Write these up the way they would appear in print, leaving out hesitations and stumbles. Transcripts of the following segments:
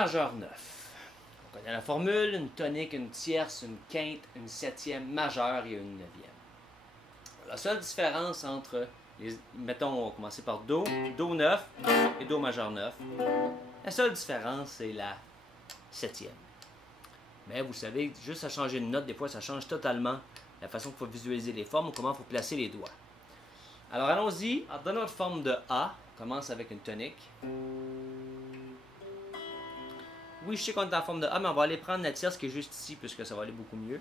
majeur 9. On connaît la formule, une tonique, une tierce, une quinte, une septième majeure et une neuvième. La seule différence entre, mettons, on va commencer par Do, Do 9 et Do majeur 9. La seule différence, c'est la septième. Mais vous savez, juste à changer de note, des fois, ça change totalement la façon qu'il faut visualiser les formes ou comment il faut placer les doigts. Alors, allons-y. Dans notre forme de A, on commence avec une tonique. Oui, je sais qu'on est en forme de A, mais on va aller prendre la tierce qui est juste ici, puisque ça va aller beaucoup mieux.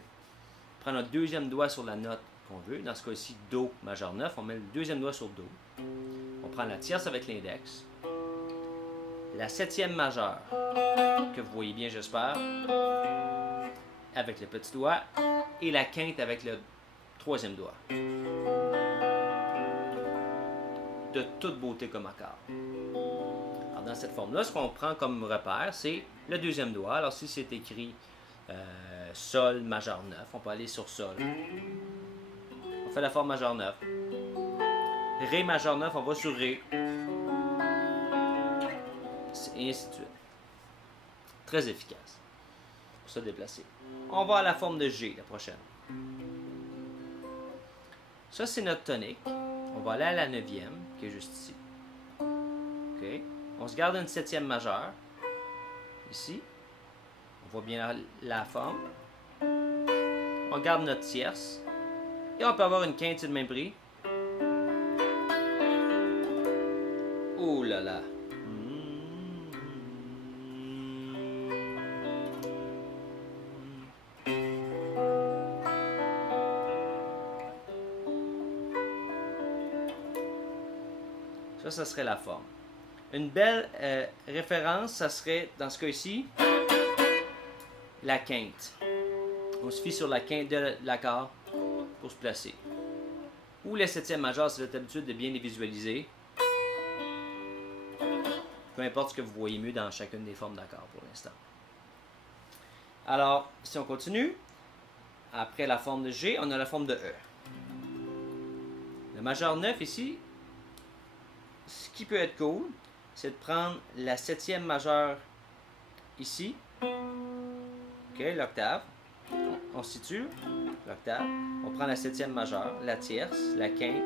Prendre notre deuxième doigt sur la note qu'on veut. Dans ce cas-ci, Do majeur 9. On met le deuxième doigt sur Do. On prend la tierce avec l'index. La septième majeure, que vous voyez bien, j'espère, avec le petit doigt. Et la quinte avec le troisième doigt. De toute beauté comme accord. Alors, dans cette forme-là, ce qu'on prend comme repère, c'est le deuxième doigt. Alors, si c'est écrit Sol majeur 9, on peut aller sur Sol. On fait la forme majeur 9. Ré majeur 9, on va sur Ré. Et ainsi de suite. Très efficace. Pour se déplacer. On va à la forme de G, la prochaine. Ça, c'est notre tonique. On va aller à la neuvième, qui est juste ici. OK. On se garde une septième majeure. Ici. On voit bien la forme. On garde notre tierce. Et on peut avoir une quinte de même prix. Oh là là. Ça serait la forme. Une belle référence, ça serait, dans ce cas ici, la quinte. On se fie sur la quinte de l'accord pour se placer. Ou la septième majeure, c'est l'habitude de bien les visualiser. Peu importe ce que vous voyez mieux dans chacune des formes d'accord pour l'instant. Alors, si on continue, après la forme de G, on a la forme de E. Le majeur 9 ici, ce qui peut être cool, c'est de prendre la septième majeure ici. OK, l'octave. On situe l'octave. On prend la septième majeure, la tierce, la quinte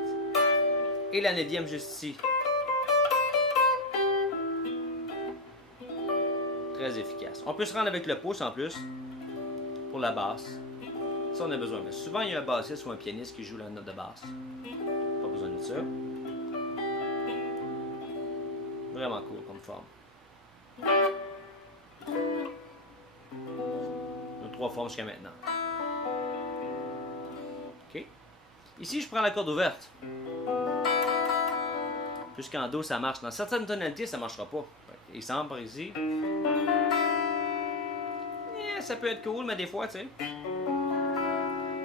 et la neuvième juste ici. Très efficace. On peut se rendre avec le pouce en plus pour la basse. Ça, on a besoin. Mais souvent, il y a un bassiste ou un pianiste qui joue la note de basse. Pas besoin de ça. Vraiment cool comme forme. Nos trois formes jusqu'à maintenant. OK. Ici, je prends la corde ouverte. Puisqu'en Do, ça marche. Dans certaines tonalités, ça ne marchera pas. Exemple par ici. Ça peut être cool, mais des fois, tu sais.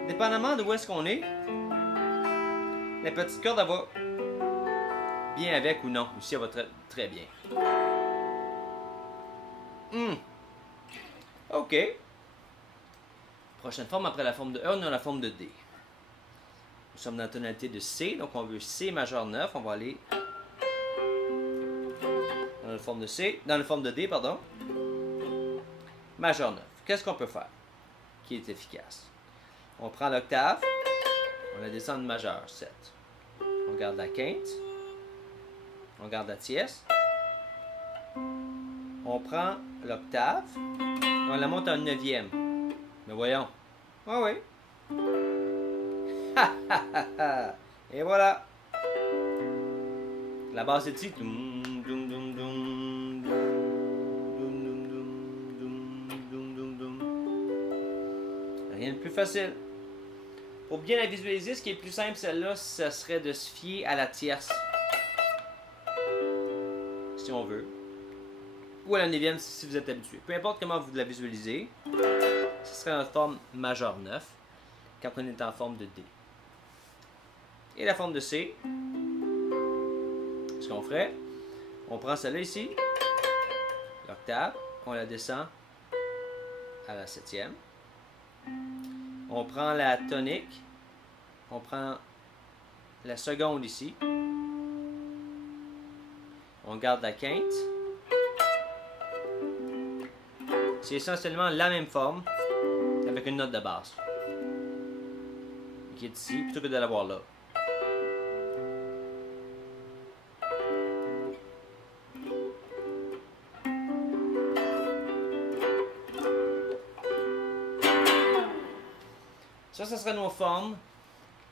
Dépendamment de où est-ce qu'on est, la petite corde, elle va bien avec ou non. Ici, elle va très, très bien. OK. Prochaine forme, après la forme de E, on a la forme de D. Nous sommes dans la tonalité de C, donc on veut C majeur 9. On va aller dans la forme de C, dans la forme de D, pardon. Majeur 9. Qu'est-ce qu'on peut faire qui est efficace? On prend l'octave, on la descend de majeur 7. On garde la quinte. On garde la tierce. On prend l'octave. On la monte à une neuvième. Mais voyons. Ah oui. Et voilà. La basse est ici. Rien de plus facile. Pour bien la visualiser, ce qui est plus simple, celle-là, ce serait de se fier à la tierce. Si on veut. Ou à la neuvième si vous êtes habitué. Peu importe comment vous la visualisez, ce serait en forme majeure 9 quand on est en forme de D. Et la forme de C, ce qu'on ferait, on prend celle-là ici, l'octave, on la descend à la septième. On prend la tonique, on prend la seconde ici, on garde la quinte, C'est essentiellement la même forme avec une note de basse qui est ici plutôt que de l'avoir là. Ça serait nos formes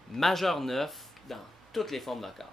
majeur 9 dans toutes les formes d'accords.